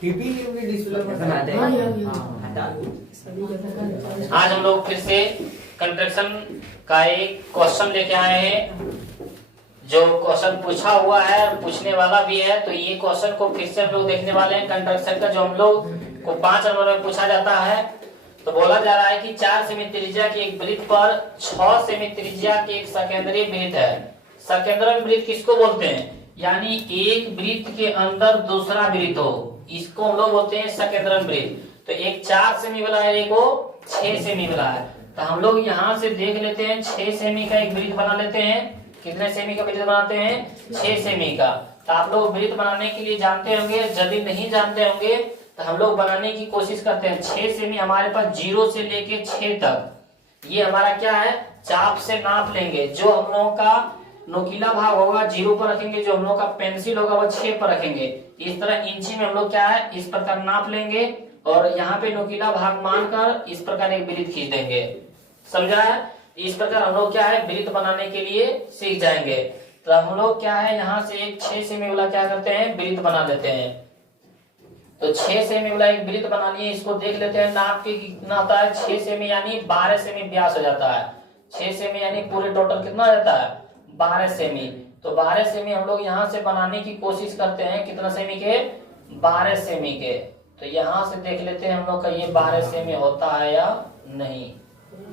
TP की display पर बना दे। आज हम लोग फिर से कंस्ट्रक्शन का एक क्वेश्चन लेके आए हैं जो क्वेश्चन पूछा हुआ है और पूछने वाला भी है। तो ये क्वेश्चन को फिर से हम लोग देखने वाले हैं। कंस्ट्रक्शन का जो हम लोग को 5 नंबर में पूछा जाता है। तो बोला जा रहा है कि 4 सेमी त्रिज्या की एक वृत्त पर 6 सेमी त्रिज्या की एक सकेंद्रीय वृत्त है। सकेंद्रन वृत्त किसको बोलते हैं? यानी एक वृत्त के अंदर दूसरा वृत्त हो, इसको हम लोग बोलते हैं सकेंद्रन वृत्त। तो एक 4 सेमी वाला है, एक 6 सेमी वाला है। तो हम लोग यहाँ से देख लेते हैं 6 सेमी का एक वृत्त बना लेते हैं। कितने सेमी का वृत्त बनाते हैं? 6 सेमी का। तो आप लोग वृत्त बनाने के लिए जानते होंगे, यदि नहीं जानते होंगे तो हम लोग बनाने की कोशिश करते हैं। 6 सेमी हमारे पास 0 से लेके 6 तक ये हमारा क्या है, चाप से नाप लेंगे। जो हम लोगों का नोकीला भाग होगा 0 पर रखेंगे, जो हम लोग का पेंसिल होगा वो 6 पर रखेंगे। इस तरह इंची में हम लोग क्या है, इस प्रकार नाप लेंगे और यहाँ पे नोकीला भाग मानकर इस प्रकार एक वृत्त खींच देंगे। समझा है? इस प्रकार हम लोग क्या है, वृत्त बनाने के लिए सीख जाएंगे। तो हम लोग क्या है, यहाँ से एक 6 सेमी वाला क्या करते हैं, वृत्त बना लेते हैं। तो 6 सेमी वाला एक वृत्त बना लिए। इसको देख लेते हैं नाप के कितना होता है। 6 सेमी यानी 12 सेमी व्यास हो जाता है। 6 सेमी यानी पूरे टोटल कितना हो जाता है, 12 सेमी। तो 12 सेमी हम लोग यहाँ से बनाने की कोशिश करते हैं। कितना सेमी के? 12 सेमी के। तो यहाँ से देख लेते हैं हम लोग का ये 12 सेमी होता है या नहीं।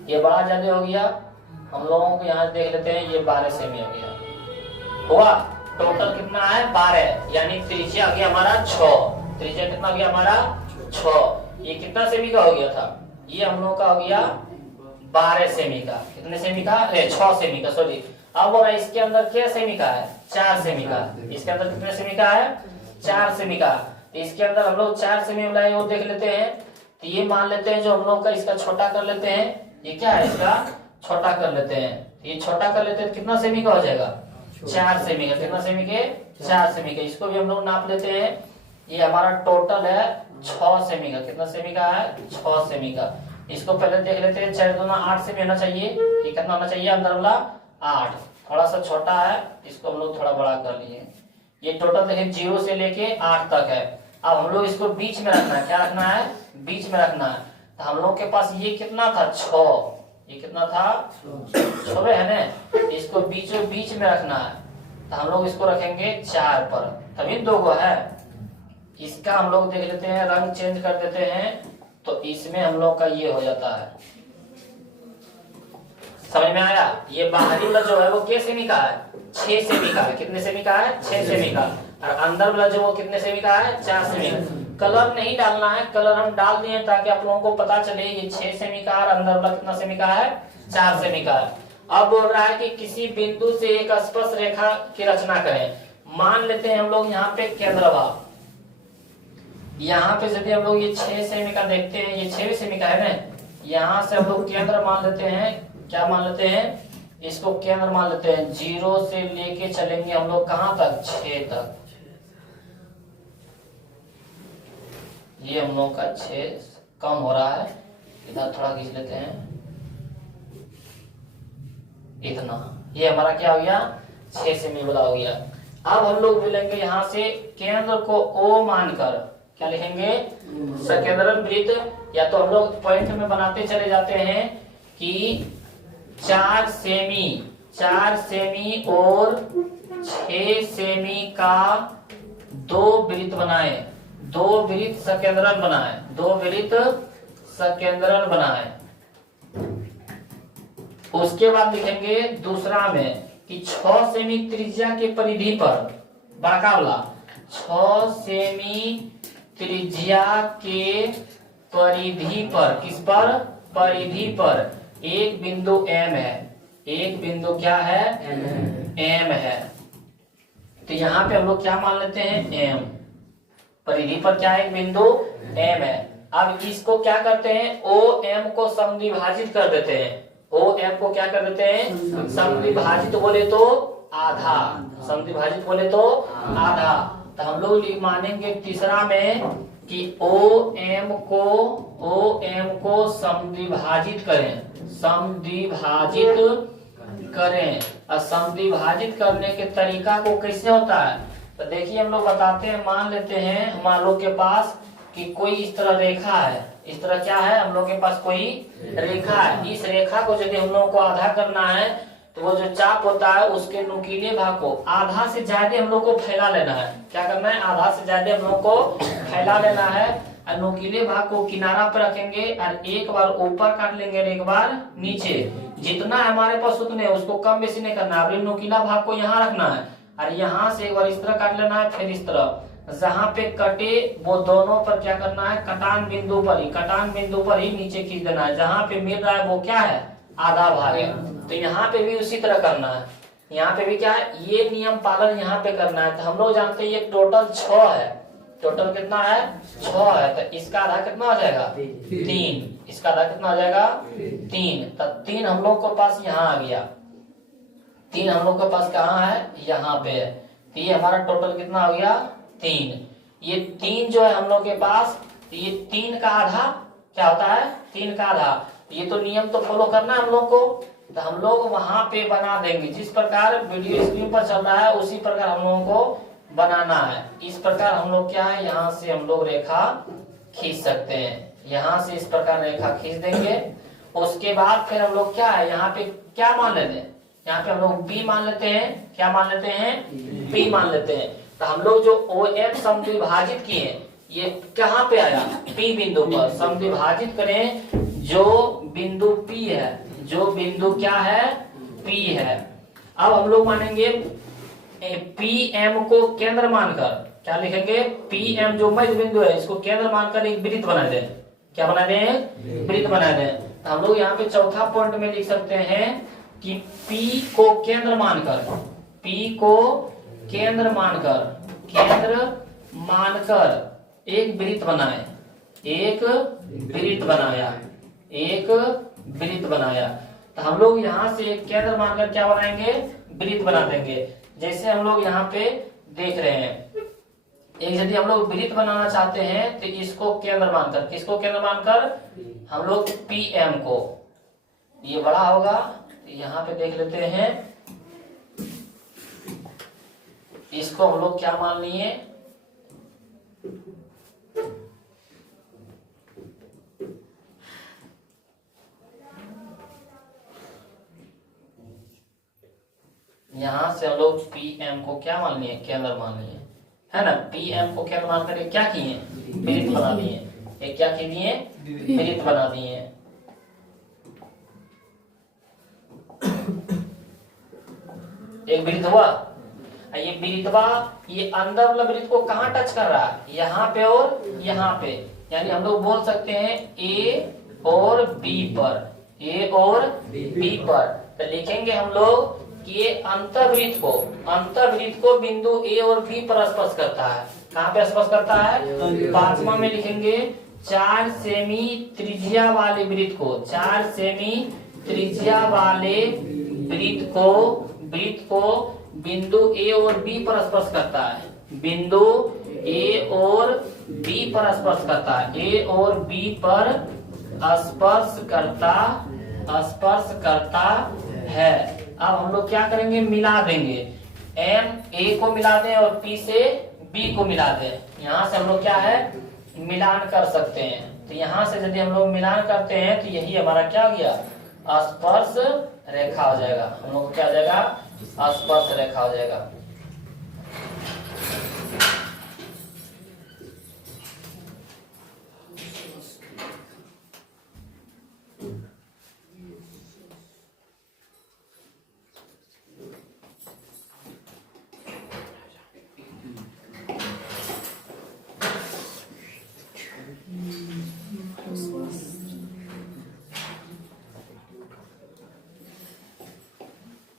ये बड़ा ज्यादा हो गया, हम लोगों को यहाँ देख लेते हैं ये 12 सेमी हो गया। हुआ टोटल कितना है, 12। यानी त्रिज्या आ गया हमारा 6। त्रिज्या कितना हो गया हमारा 6। ये कितना सेमी का हो गया था, ये हम लोग का हो गया 12 सेमी का। कितने सेमी का? 6 सेमी का, सॉरी। अब बोला इसके अंदर क्या सेमी का है, 4 सेमी का। इसके अंदर कितने सेमी का है, 4 सेमी का। इसके अंदर हम लोग 4 सेमी वाला है वो देख लेते हैं। तो ये मान लेते हैं जो हम लोग का इसका छोटा कर लेते हैं। ये क्या है, इसका छोटा कर लेते हैं। ये छोटा कर लेते हैं, कितना सेमी का हो जाएगा, 4 सेमी का। कितना सेमी के? 4 सेमी के। इसको भी हम लोग नाप लेते हैं। ये हमारा टोटल है 6 सेमी का। कितना सेमी का है, 6 सेमी का। इसको पहले देख लेते हैं। 4 दूना 8 सेमी होना चाहिए। ये कितना होना चाहिए अंदर वाला, 8। थोड़ा सा छोटा है, इसको हम लोग थोड़ा बड़ा कर लिए। ये टोटल देखिए 0 से लेके 8 तक है। अब हम लोग इसको बीच में रखना है। क्या रखना है, बीच में रखना है। तो हम लोग के पास ये कितना था, 6। ये कितना था, 6 है ना। इसको बीचों बीच में रखना है। तो हम लोग इसको रखेंगे 4 पर, तभी 2 गो है। इसका हम लोग देख लेते हैं, रंग चेंज कर देते हैं। तो इसमें हम लोग का ये हो जाता है। समझ में आया? ये बाहरी वाला जो है वो क्या सेमी का है, 6 सेमी का है। कितने सेमी का है, 6 सेमी का। और अंदर वाला जो वो कितने सेमी का है, 4 सेमी का। कलर नहीं डालना है, कलर हम डाल दिए ताकि आप लोगों को पता चले ये 6 सेमी का और अंदर वाला कितना सेमी का है, 4 सेमी का है। अब बोल रहा है कि किसी बिंदु से एक स्पर्श रेखा की रचना करें। मान लेते हैं हम लोग यहाँ पे केंद्र भाग। यहाँ पे यदि हम लोग ये 6 सेमी का देखते हैं, ये 6 सेमी का है ना। यहाँ से हम लोग केंद्र मान लेते हैं। क्या मान लेते हैं, इसको केंद्र मान लेते हैं। 0 से लेके चलेंगे हम लोग कहां तक, 6 तक। ये हम लोग का 6 कम हो रहा है, इधर थोड़ा खींच लेते हैं। इतना ये हमारा क्या हो गया, 6 सेमी वाला हो गया। अब हम लोग मिलेंगे यहाँ से केंद्र को O मानकर। क्या लिखेंगे, सकेंद्रन वृत्त। या तो हम लोग पॉइंट में बनाते चले जाते हैं कि 4 सेमी और 6 सेमी का 2 वृत्त बनाए। 2 वृत्त सकेंद्रन बनाए। 2 वृत्त सकेंद्रन बनाए। उसके बाद लिखेंगे दूसरा में कि 6 सेमी त्रिज्या के परिधि पर, बड़का वाला 6 सेमी त्रिज्या के परिधि पर, किस पर, परिधि पर एक बिंदु M है। एक बिंदु क्या है, M है। तो यहाँ पे हम लोग क्या मान लेते हैं, M। परिधि पर क्या है, एक बिंदु M है। अब इसको क्या करते हैं, OM को समद्विभाजित कर देते हैं। OM को क्या कर देते हैं, समद्विभाजित बोले तो आधा, समद्विभाजित बोले तो आधा। तो हम लोग मानेंगे तीसरा में कि OM को समद्विभाजित करें। समद्विभाजित करें। और समद्विभाजित करने के तरीका को कैसे होता है, तो देखिए हम लोग बताते हैं, मान लेते हैं हम लोग के पास कि कोई इस तरह रेखा है, इस तरह क्या है, हम लोग के पास कोई रेखा है। इस रेखा को यदि हम लोग को आधा करना है तो वो जो चाप होता है उसके नुकीले भाग को आधा से ज्यादा हम लोग को फैला लेना है। क्या करना है, आधा से ज्यादा हम लोग को फैला लेना है और नुकीले भाग को किनारा पर रखेंगे और एक बार ऊपर काट लेंगे और एक बार नीचे। जितना हमारे पास उतने, उसको कम बेसी नहीं करना है। नुकीला भाग को यहाँ रखना है और यहाँ से एक बार इस तरह काट लेना है, फिर इस तरह जहाँ पे कटे वो दोनों पर क्या करना है, कटान बिंदु पर ही, कटान बिंदु पर ही नीचे खींच देना है। जहाँ पे मिल रहा है वो क्या है, आधा भाग है। तो यहाँ पे भी उसी तरह करना है। यहाँ पे भी क्या है, ये नियम पालन यहाँ पे करना है। तो हम लोग जानते हैं ये टोटल 6 है। टोटल कितना है, 6 है। तो इसका आधा कितना हो जाएगा, 3। इसका आधा कितना हो जाएगा, 3। तो 3 हम लोग के पास यहाँ आ गया। 3 हम लोग के पास कहाँ है, यहाँ पे है। तो ये हमारा टोटल कितना हो गया, 3। ये 3 जो है हम लोग के पास, ये 3 का आधा क्या होता है, 3 का आधा। ये तो नियम तो फॉलो करना है हम लोग को। तो हम लोग वहां पे बना देंगे, जिस प्रकार वीडियो स्क्रीन पर चल रहा है उसी प्रकार हम लोगों को बनाना है। इस प्रकार हम लोग क्या है, यहाँ से हम लोग रेखा खींच सकते हैं। यहाँ से इस प्रकार रेखा खींच देंगे। उसके बाद फिर हम लोग क्या है, यहाँ पे क्या मान लेते हैं, यहाँ पे हम लोग P मान लेते हैं। क्या मान लेते हैं, P मान लेते हैं। तो हम लोग जो OM समद्विभाजित किए, ये कहाँ पे आया, P बिंदु पर। समद्विभाजित करें जो बिंदु P है, जो बिंदु क्या है, P है। अब हम लोग मानेंगे PM को केंद्र मानकर, क्या लिखेंगे, PM जो मध्य बिंदु है इसको केंद्र मानकर एक वृत्त बना दें। क्या बना दें, वृत्त बना दें। तो हम लोग यहाँ पे चौथा पॉइंट में लिख सकते हैं कि P को केंद्र मानकर, P को केंद्र मानकर, केंद्र मानकर एक वृत्त बनाए, एक वृत्त बनाया, एक वृत्त बनाया। तो हम लोग यहाँ से एक केंद्र मानकर क्या बनाएंगे, वृत्त बना देंगे। जैसे हम लोग यहाँ पे देख रहे हैं, एक यदि हम लोग वृत्त बनाना चाहते हैं तो इसको केंद्र मानकर, किसको केंद्र मानकर, हम लोग PM को, ये बड़ा होगा। तो यहाँ पे देख लेते हैं, इसको हम लोग क्या मान लिए, यहाँ से हम लोग PM को क्या मान लिए, केंद्र मान लिए, है ना। PM को केंद्र मानकर क्या किए, वृत्त बना दिए। ये क्या किए, वृत्त बना दिए। एक वृत्त हुआ। ये वृत्तवा, ये अंदर वाला वृत्त को कहाँ टच कर रहा है, यहाँ पे और यहाँ पे। यानी हम लोग बोल सकते हैं A और B पर, A और B पर। तो लिखेंगे हम लोग कि ये अंतर्वृत्त को बिंदु A और B पर स्पर्श करता है। कहाँ पे स्पर्श करता है, 5वां में लिखेंगे 4 सेमी त्रिज्या वाले वृत्त को, 4 सेमी त्रिज्या वाले वृत्त को बिंदु A और B पर स्पर्श करता है। बिंदु A और B पर स्पर्श करता है, A और B पर स्पर्श करता है। अब हम लोग क्या करेंगे, मिला देंगे। M A को मिला दें और P से B को मिला दें। यहाँ से हम लोग क्या है, मिलान कर सकते हैं। तो यहाँ से यदि हम लोग मिलान करते हैं तो यही हमारा क्या हो गया, स्पर्श रेखा हो जाएगा। हम लोग क्या हो जाएगा, स्पर्श रेखा हो जाएगा।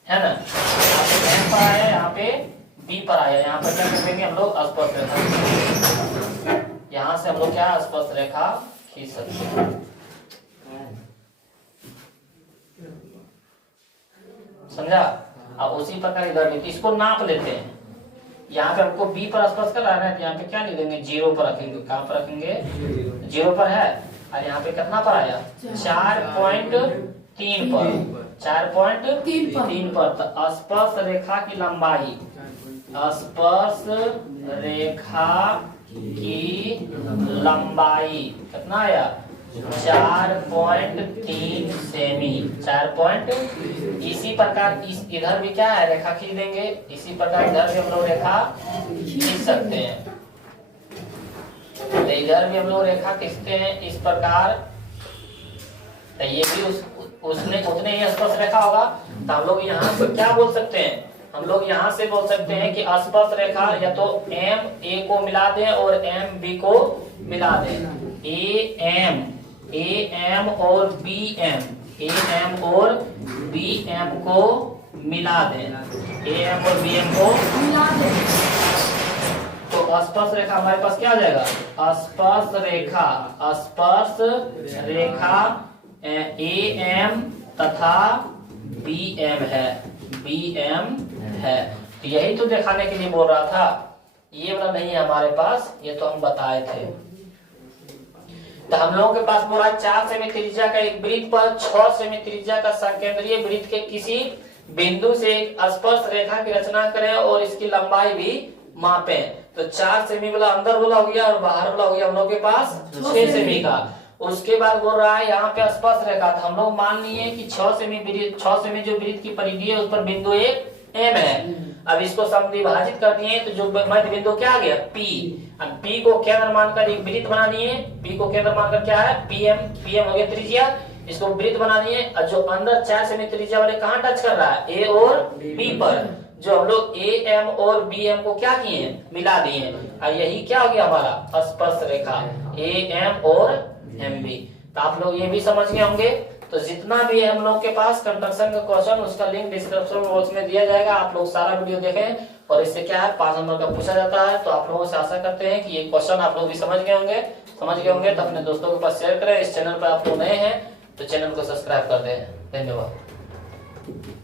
है ना, यहाँ पे M पर आया, यहाँ पे B पर आया। यहाँ पर क्या करेंगे हम लोग, स्पर्श रेखा। यहाँ से हम लोग क्या, स्पर्श रेखा खींच सकते हैं। समझा। अब उसी प्रकार इधर भी, इसको नाप लेते हैं। यहाँ पे हमको B पर स्पर्श कर रहा है, तो यहाँ पे क्या लिख देंगे, 0 पर रखेंगे। कहाँ पर रखेंगे, 0 पर है। और यहाँ पे कितना पर आया, 4.3 पर, 4.3 पर। तो स्पर्श रेखा की लंबाई, स्पर्श रेखा की लंबाई कितना आया 4.3 सेमी 4. इसी प्रकार इधर भी क्या है रेखा खींच देंगे। इसी प्रकार इधर भी हम लोग रेखा खींच सकते हैं। तो इधर भी हम लोग रेखा खींचते हैं इस प्रकार। तो ये भी उसने उतने ही स्पर्श रेखा होगा। तो हम लोग यहाँ से क्या बोल सकते हैं, हम लोग यहाँ से बोल सकते हैं कि स्पर्श रेखा या तो एम ए को मिला दें और एम बी को मिला दें। ए एम और बी एम और बी एम को मिला दें। ए एम और बी एम को मिला दें तो स्पर्श रेखा हमारे पास क्या आ जाएगा, स्पर्श रेखा ए एम तथा बी एम है। तो यही तो दिखाने के लिए बोल रहा था। ये वाला नहीं है हमारे पास, ये तो हम बताए थे। तो हम लोगों के पास बोला 4 सेमी त्रिज्या का एक वृत्त पर 6 सेमी त्रिज्या का संकेंद्रीय वृत्त के किसी बिंदु से एक स्पर्श रेखा की रचना करें और इसकी लंबाई भी मापें। तो 4 सेमी वाला अंदर वाला हो गया और बाहर वाला हो गया हम लोग के पास 6 सेमी का। उसके बाद बोल रहा है यहाँ पे स्पर्श रेखा। तो हम लोग मान लिए कि 6 सेमी जो वृत्त की परिधि है उस पर बिंदु एक एम है। अब इसको समद्विभाजित कर दिए तो जो मध्य बिंदु क्या आ गया P। अब P को केंद्र मानकर एक वृत्त बना दिए। P को केंद्र मानकर क्या है PM हो गया त्रिज्या। इसको वृत्त बना दिए और जो अंदर 4 सेमी त्रिज्या वाले कहाँ टच कर रहा है A और B पर। जो हम लोग AM और BM को क्या किए मिला दिए और यही क्या हो गया हमारा स्पर्श रेखा AM और MB। तो आप लोग ये भी समझ गए होंगे। तो जितना भी है हम लोग के पास कंस्ट्रक्शन का क्वेश्चन उसका लिंक डिस्क्रिप्शन बॉक्स में दिया जाएगा। आप लोग सारा वीडियो देखें और इससे क्या है 5 नंबर का पूछा जाता है। तो आप लोगों से आशा करते हैं कि ये क्वेश्चन आप लोग भी समझ गए होंगे। तो अपने दोस्तों के पास शेयर करें। इस चैनल पर आप लोग नए हैं तो चैनल को सब्सक्राइब कर दें। धन्यवाद।